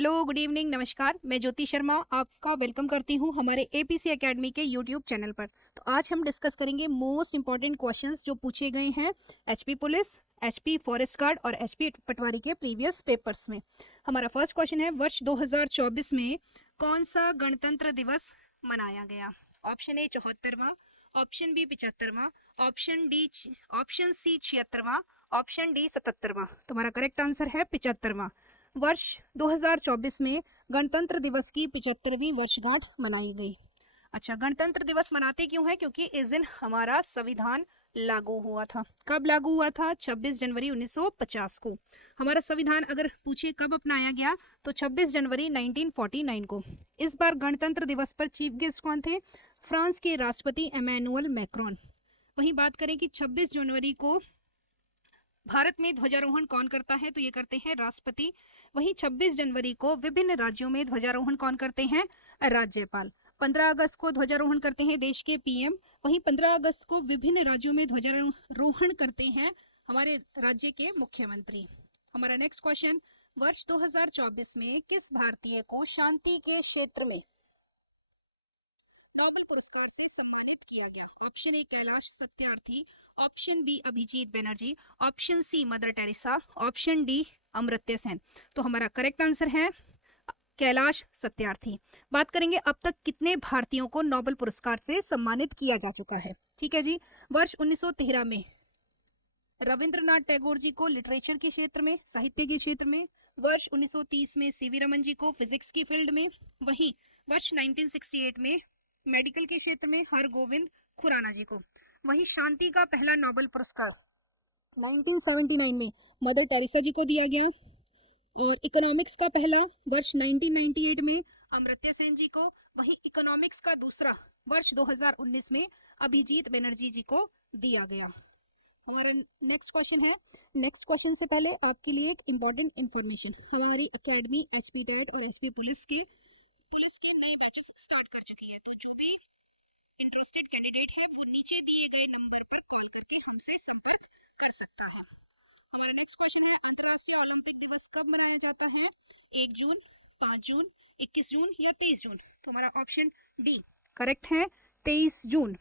Hello, good evening, नमस्कार। मैं ज्योति शर्मा आपका वेलकम करती हूँ हमारे एपीसी एकेडमी के यूट्यूब चैनल पर। तो आज हम डिस्कस करेंगे मोस्ट इंपॉर्टेंट क्वेश्चंस जो पूछे गए हैं HP police, HP forest guard और एचपी पटवारी के प्रीवियस पेपर्स में। हमारा फर्स्ट क्वेश्चन है, वर्ष 2024 में कौन सा गणतंत्र दिवस मनाया गया? ऑप्शन ए 74वां, ऑप्शन बी 75वां, ऑप्शन सी 76वां, ऑप्शन डी 77वां। तुम्हारा करेक्ट आंसर है 75वां। वर्ष 2024 में गणतंत्र दिवस की 75वीं वर्षगांठ मनाई गई। अच्छा, गणतंत्र दिवस मनाते क्यों है? क्योंकि इस दिन हमारा संविधान लागू हुआ था। कब लागू हुआ था? 26 जनवरी 1950 को। हमारा संविधान अगर पूछे कब अपनाया गया तो 26 जनवरी 1949 को। इस बार गणतंत्र दिवस पर चीफ गेस्ट कौन थे? फ्रांस के राष्ट्रपति एमेनुअल मैक्रोन। वहीं बात करें कि 26 जनवरी को भारत में ध्वजारोहण कौन करता है, तो ये करते हैं राष्ट्रपति। वहीं 26 जनवरी को विभिन्न राज्यों में ध्वजारोहण कौन करते हैं? राज्यपाल। 15 अगस्त को ध्वजारोहण करते हैं देश के पीएम। वहीं 15 अगस्त को विभिन्न राज्यों में ध्वजारोहण करते हैं हमारे राज्य के मुख्यमंत्री। हमारा नेक्स्ट क्वेश्चन, वर्ष 2024 में किस भारतीय को शांति के क्षेत्र में नोबेल पुरस्कार से सम्मानित किया गया? Option A Kailash Satyarthi, option B Abhijit Banerjee, option C mother Teresa, option D Amartya Sen. तो हमारा करेक्ट आंसर है कैलाश सत्यार्थी। बात करेंगे अब तक कितने भारतीयों को नोबेल पुरस्कार से सम्मानित किया जा चुका है। ठीक है जी, वर्ष 1913 में रविंद्रनाथ टैगोर जी को लिटरेचर के क्षेत्र में, साहित्य के क्षेत्र में। वर्ष 1930 में सीवी रमन जी को फिजिक्स की फील्ड में। वहीं वर्ष 1968 में मेडिकल के क्षेत्र में हरगोविंद खुराना जी को। वहीं शांति का पहला नोबेल पुरस्कार 1979 में मदर टेरेसा जी को दिया गया। और इकोनॉमिक्स का पहला वर्ष 1998 में अमर्त्य सेन जी को। वहीं इकोनॉमिक्स का दूसरा वर्ष 2019 में अभिजीत बनर्जी जी को दिया गया। हमारा नेक्स्ट क्वेश्चन है। नेक्स्ट क्वेश्चन से पहले आपके लिए एक इम्पॉर्टेंट इंफॉर्मेशन। हमारी एकेडमी एचपी टेट और एचपी पुलिस के नए बैचेस स्टार्ट कर चुकी है। तो जो भी इंटरेस्टेड कैंडिडेट है वो नीचे दिए गए नंबर पर कॉल करके हमसे संपर्क कर सकता है। हमारा नेक्स्ट क्वेश्चन है, अंतर्राष्ट्रीय ओलंपिक दिवस कब मनाया जाता है? 1 जून, 5 जून, 21 जून या 23 जून? तो हमारा ऑप्शन डी करेक्ट है, 23 जून।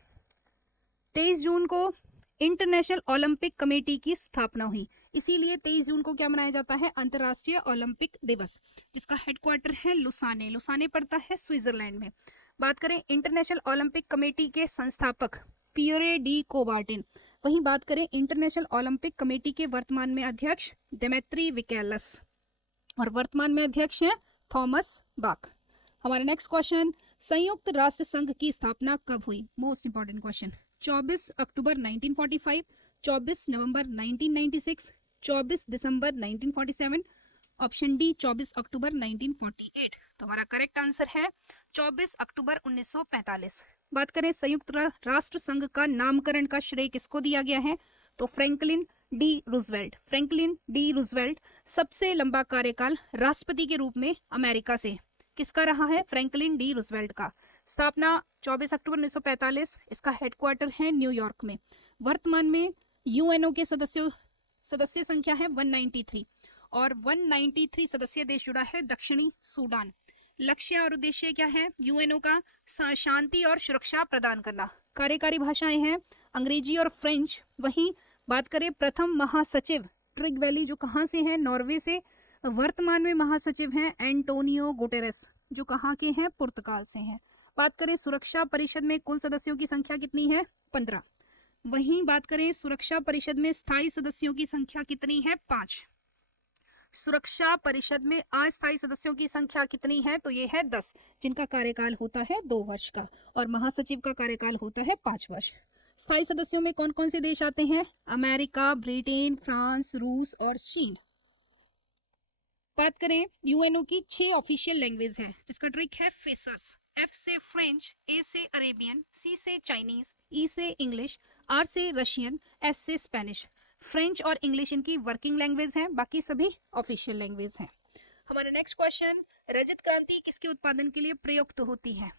23 जून को इंटरनेशनल ओलंपिक कमेटी की स्थापना हुई, इसीलिए 23 जून को क्या मनाया जाता है? अंतर्राष्ट्रीय ओलंपिक दिवस, जिसका हेडक्वार्टर है लुसाने। लुसाने पड़ता है स्विट्जरलैंड में। बात करें इंटरनेशनल ओलंपिक कमेटी के संस्थापक पियरे डी कोबार्टिन। वहीं बात करें इंटरनेशनल ओलंपिक कमेटी के वर्तमान में अध्यक्ष दिमित्री विकेलस और वर्तमान में अध्यक्ष हैं थॉमस बाक। हमारा नेक्स्ट क्वेश्चन, संयुक्त राष्ट्र संघ की स्थापना कब हुई? Most important question. 24 अक्टूबर 1945, 24 नवंबर 1996, 24 दिसंबर 1947, ऑप्शन डी 24 अक्टूबर 1948। तो हमारा करेक्ट आंसर है 24 अक्टूबर 1945। बात करें संयुक्त राष्ट्र संघ का नामकरण का श्रेय किसको दिया गया है? तो Franklin D Roosevelt. Franklin D Roosevelt सबसे लंबा कार्यकाल राष्ट्रपति के रूप में अमेरिका से किसका रहा है? फ्रैंकलिन डी रूजवेल्ट का। स्थापना 24 अक्टूबर 1945। इसका हेडक्वार्टर है न्यूयॉर्क में। वर्तमान में यूएनओ के सदस्य संख्या है 193 और 193 सदस्य देश जुड़ा है दक्षिणी सूडान। लक्ष्य और उद्देश्य क्या है यूएनओ का? शांति और सुरक्षा प्रदान करना। कार्यकारी भाषाएं हैं अंग्रेजी और फ्रेंच। वहीं बात करें प्रथम महासचिव ट्रिग वैली, जो कहाँ से हैं? नॉर्वे से। वर्तमान में महासचिव हैं एंटोनियो गुटेरेस, जो कहाँ के हैं? पुर्तगाल से हैं। बात करें सुरक्षा परिषद में कुल सदस्यों की संख्या कितनी है? 15। वहीं बात करें सुरक्षा परिषद में स्थायी सदस्यों की संख्या कितनी है? 5। सुरक्षा परिषद में अस्थायी सदस्यों की संख्या कितनी है? तो ये है 10, जिनका कार्यकाल होता है 2 वर्ष का और महासचिव का कार्यकाल होता है 5 वर्ष। स्थायी सदस्यों में कौन कौन से देश आते हैं? अमेरिका, ब्रिटेन, फ्रांस, रूस और चीन। बात करें यूएनओ की 6 ऑफिशियल लैंग्वेज है, जिसका ट्रिक है फेसर्स। एफ से फ्रेंच, ए से अरेबियन, सी से चाइनीज, ई से इंग्लिश, आर से रशियन, एस से स्पेनिश। फ्रेंच और इंग्लिश इनकी वर्किंग लैंग्वेज है, बाकी सभी ऑफिशियल लैंग्वेज हैं। हमारा नेक्स्ट क्वेश्चन, रजत क्रांति किसके उत्पादन के लिए प्रयुक्त होती है?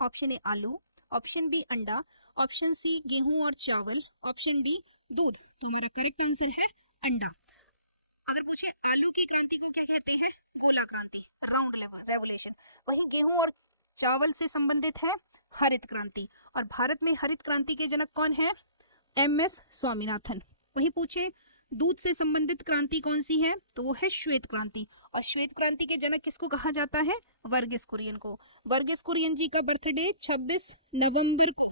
ऑप्शन ए आलू, ऑप्शन बी अंडा, ऑप्शन सी गेहूं और चावल, ऑप्शन डी दूध। तो हमारा करेक्ट आंसर है अंडा। अगर पूछे आलू की क्रांति को क्या कहते हैं? गोला क्रांति। Round revolution. वहीं गेहूं और चावल से संबंधित है हरित क्रांति। और भारत में हरित क्रांति के जनक कौन है? MS स्वामीनाथन। वही पूछे दूध से संबंधित क्रांति कौन सी है? तो वो है श्वेत क्रांति। और श्वेत क्रांति के जनक किसको कहा जाता है? वर्गीस कुरियन को। वर्गीस कुरियन जी का बर्थडे 26 नवंबर को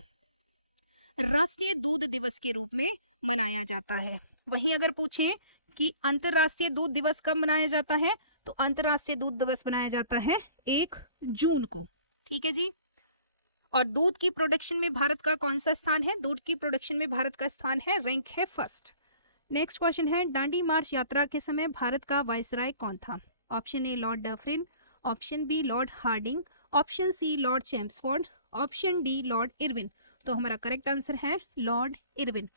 राष्ट्रीय दूध दिवस के रूप में मनाया जाता है। वहीं अगर पूछे कि अंतरराष्ट्रीय दूध दिवस कब मनाया जाता है, तो अंतरराष्ट्रीय दूध दिवस मनाया जाता है 1 जून को। ठीक है जी। और दूध की प्रोडक्शन में भारत का कौन सा स्थान है? दूध की प्रोडक्शन में भारत का स्थान है, रैंक है फर्स्ट। नेक्स्ट क्वेश्चन है, दांडी मार्च यात्रा के समय भारत का वायसराय कौन था? Option A Lord Dufferin, option B Lord Hardinge, option C Lord Chelmsford, option D Lord Irwin. तो हमारा करेक्ट आंसर है लॉर्ड इरविन।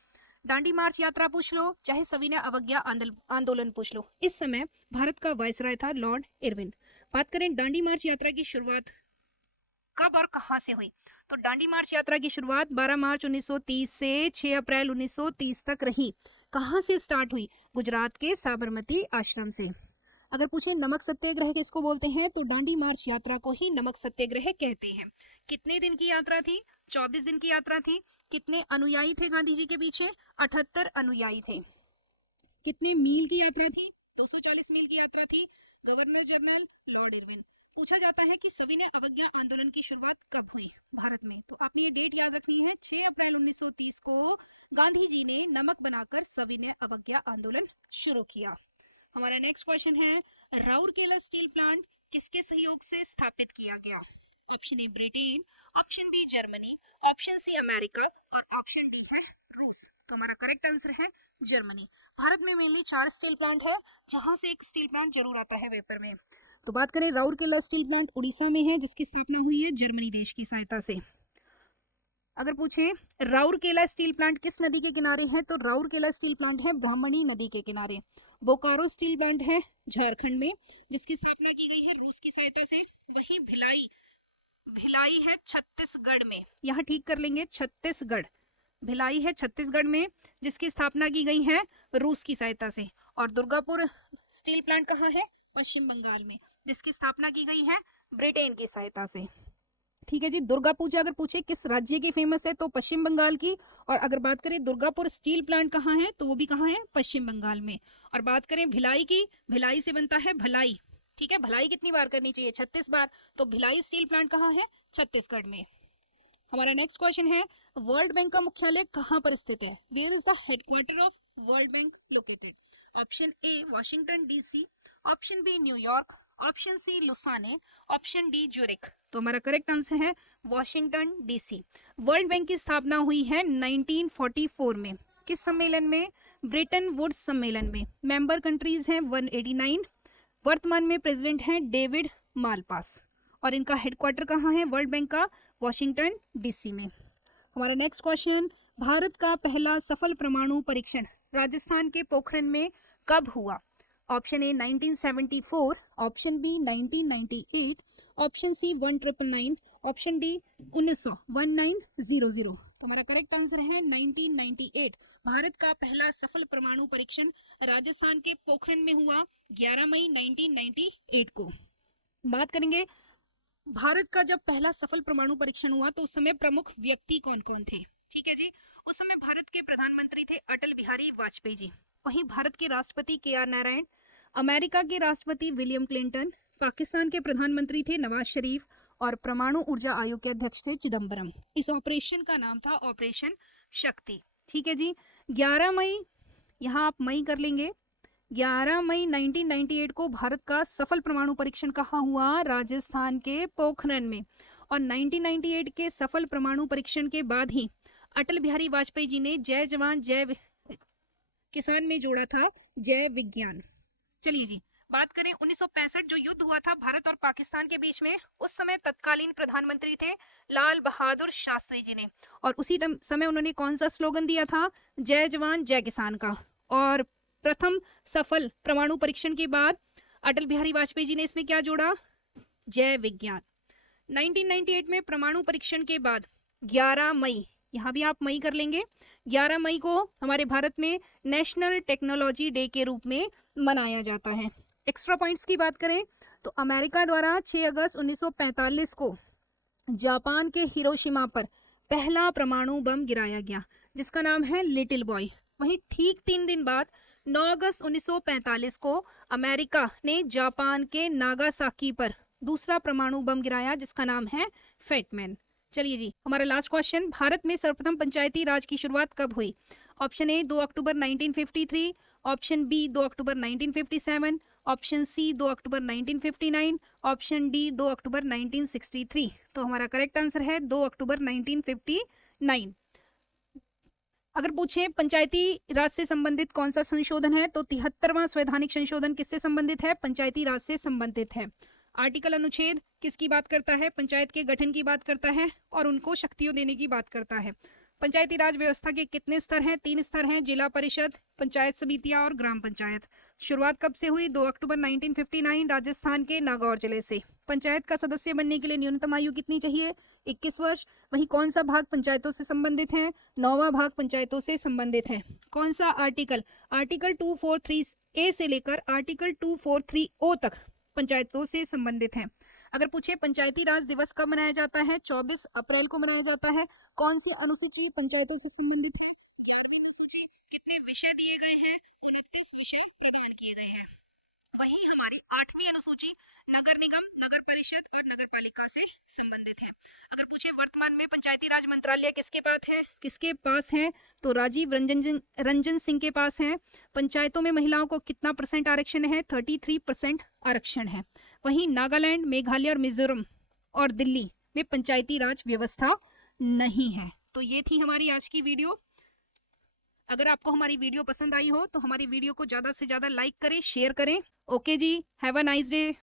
दांडी मार्च यात्रा पूछ लो, चाहे सविनय अवज्ञा आंदोलन पूछ लो, इस समय भारत का वायसराय था लॉर्ड इरविन। बात करें दांडी मार्च यात्रा की शुरुआत कब और कहां से हुई, तो दांडी मार्च यात्रा की शुरुआत 12 मार्च 1930 से 6 अप्रैल 1930 तक रही। कहां से स्टार्ट हुई? गुजरात के साबरमती आश्रम से। अगर पूछे नमक सत्याग्रह किसको बोलते हैं, तो दांडी मार्च यात्रा को ही नमक सत्याग्रह कहते हैं। कितने दिन की यात्रा थी? 24 दिन की यात्रा थी। कितने अनुयायी थे गांधी जी के पीछे? 78 अनुयायी थे। कितने मील की यात्रा थी? 240 मील की यात्रा थी। Governor general Lord Irwin. पूछा जाता है कि सविनय अवज्ञा आंदोलन की शुरुआत कब हुई भारत में, तो आपने ये डेट याद रखनी है, 6 अप्रैल 1930 को गांधी जी ने नमक बनाकर सविनय अवज्ञा आंदोलन शुरू किया। हमारा नेक्स्ट क्वेश्चन है, राउरकेला स्टील प्लांट किसके सहयोग से स्थापित किया गया? Option A Britain, option B Germany, option C America और ऑप्शन डी है रूस। तो हमारा करेक्ट आंसर है जर्मनी। भारत में मेनली 4 स्टील प्लांट है, जहां से एक स्टील प्लांट जरूर आता है वेपर में। तो बात करें राउरकेला स्टील प्लांट उड़ीसा में है, जिसकी स्थापना हुई है जर्मनी देश की सहायता से। अगर पूछे राउरकेला स्टील प्लांट किस नदी के किनारे है, तो राउरकेला स्टील प्लांट है ब्राह्मणी नदी के किनारे। बोकारो स्टील प्लांट है झारखंड में, जिसकी स्थापना की गई है रूस की सहायता से। वहीं भिलाई है छत्तीसगढ़ में, यहाँ ठीक कर लेंगे, छत्तीसगढ़, भिलाई है छत्तीसगढ़ में, जिसकी स्थापना की गई है रूस की सहायता से। और दुर्गापुर स्टील प्लांट कहाँ है? पश्चिम बंगाल में, जिसकी स्थापना की गई है ब्रिटेन की सहायता से। ठीक है जी। दुर्गा पूजा अगर पूछे किस राज्य की फेमस है, तो पश्चिम बंगाल की। और अगर बात करें दुर्गापुर स्टील प्लांट कहाँ है, तो वो भी कहाँ है? पश्चिम बंगाल में। और बात करें भिलाई की, भिलाई से बनता है भलाई। ठीक है, भलाई कितनी बार करनी चाहिए? 36 बार। तो भिलाई स्टील प्लांट कहाँ है? छत्तीसगढ़ में। हमारा नेक्स्ट क्वेश्चन है, वर्ल्ड बैंक का मुख्यालय कहाँ पर स्थित है? Where is the headquarter of world bank located? Option A Washington DC, option B New York, option C Lausanne, option D Zurich. तो हमारा करेक्ट आंसर है वॉशिंगटन DC। वर्ल्ड बैंक की स्थापना हुई है 1944 में। किस सम्मेलन में? ब्रिटन वुड्स सम्मेलन में। मेंबर कंट्रीज हैं 189। वर्तमान में प्रेसिडेंट हैं डेविड मालपास। और इनका हेडक्वार्टर कहाँ है वर्ल्ड बैंक का? वॉशिंगटन DC में। हमारा नेक्स्ट क्वेश्चन, भारत का पहला सफल परमाणु परीक्षण राजस्थान के पोखरण में कब हुआ? Option A 1974, option B 1998, option C 1999, option D 1900। तो हमारा करेक्ट आंसर है 1998। भारत का पहला सफल परमाणु परीक्षण राजस्थान के पोखरण में हुआ 11 मई 1998 को। बात करेंगे भारत का जब पहला सफल परमाणु परीक्षण हुआ, तो उस समय प्रमुख व्यक्ति कौन कौन थे? ठीक है जी। उस समय भारत के प्रधानमंत्री थे अटल बिहारी वाजपेयी जी। वहीं भारत के राष्ट्रपति KR नारायण, अमेरिका के राष्ट्रपति विलियम क्लिंटन, पाकिस्तान के प्रधानमंत्री थे नवाज शरीफ और परमाणु ऊर्जा आयोग के अध्यक्ष थे चिदम्बरम। इस ऑपरेशन का नाम था ऑपरेशन शक्ति। ठीक है जी। 11 मई, यहाँ आप मई कर लेंगे, 11 मई 1998 को भारत का सफल परमाणु परीक्षण कहाँ हुआ? राजस्थान के पोखरण में। और 1998 के सफल परमाणु परीक्षण के बाद ही अटल बिहारी वाजपेयी जी ने जय जवान जय किसान में जोड़ा था जय विज्ञान। चलिए जी, बात करें 1965 जो युद्ध हुआ था भारत और पाकिस्तान के बीच में, उस समय तत्कालीन प्रधानमंत्री थे लाल बहादुर शास्त्री जी ने। और उसी समय उन्होंने कौन सा स्लोगन दिया था? जय जवान जय किसान का। और प्रथम सफल परमाणु परीक्षण के बाद अटल बिहारी वाजपेयी जी ने इसमें क्या जोड़ा? जय विज्ञान। 1998 में परमाणु परीक्षण के बाद 11 मई, यहाँ भी आप मई कर लेंगे, 11 मई को हमारे भारत में नेशनल टेक्नोलॉजी डे के रूप में मनाया जाता है। एक्स्ट्रा पॉइंट्स की बात करें तो अमेरिका द्वारा 6 अगस्त 1945 को जापान के हिरोशिमा पर पहला परमाणु बम गिराया गया, जिसका नाम है लिटिल बॉय। वहीं ठीक 3 दिन बाद 9 अगस्त 1945 को अमेरिका ने जापान के नागासाकी पर दूसरा परमाणु बम गिराया, जिसका नाम है फेटमैन। चलिए जी, हमारा लास्ट क्वेश्चन, भारत में सर्वप्रथम पंचायती राज की शुरुआत कब हुई? ऑप्शन ए 2 अक्टूबर 1953, ऑप्शन बी 2 अक्टूबर 1957, ऑप्शन सी 2 अक्टूबर 1959, ऑप्शन डी 2 अक्टूबर 1963। तो हमारा करेक्ट आंसर है 2 अक्टूबर 1959। अगर पूछे पंचायती राज से संबंधित कौन सा संशोधन है, तो 73वां संवैधानिक संशोधन किससे संबंधित है? पंचायती राज से संबंधित है। आर्टिकल अनुच्छेद किसकी बात करता है? पंचायत के गठन की बात करता है और उनको शक्तियों देने की बात करता है। पंचायती राज व्यवस्था के कितने स्तर हैं? 3 स्तर हैं, जिला परिषद, पंचायत समितियां और ग्राम पंचायत। शुरुआत कब से हुई? 2 अक्टूबर 1959 राजस्थान के नागौर जिले से। पंचायत का सदस्य बनने के लिए न्यूनतम आयु कितनी चाहिए? 21 वर्ष। वही कौन सा भाग पंचायतों से संबंधित है? 9वां भाग पंचायतों से संबंधित है। कौन सा आर्टिकल? आर्टिकल 243A से लेकर आर्टिकल 243O तक पंचायतों से संबंधित है। अगर पूछे पंचायती राज दिवस कब मनाया जाता है? 24 अप्रैल को मनाया जाता है। कौन सी अनुसूची पंचायतों से संबंधित है? 11वीं अनुसूची। कितने विषय दिए गए हैं? 29 विषय प्रदान किए गए हैं। वही हमारी 8वीं अनुसूची नगर निगम, नगर परिषद और नगर पालिका से संबंधित है। अगर पूछे वर्तमान में पंचायती राज मंत्रालय किसके पास है, तो राजीव रंजन सिंह के पास है। पंचायतों में महिलाओं को कितना % आरक्षण है? 33% आरक्षण है। वहीं नागालैंड, मेघालय और मिजोरम और दिल्ली में पंचायती राज व्यवस्था नहीं है। तो ये थी हमारी आज की वीडियो। अगर आपको हमारी वीडियो पसंद आई हो तो हमारी वीडियो को ज़्यादा से ज़्यादा लाइक करें, शेयर करें। Okay ji, have a nice day.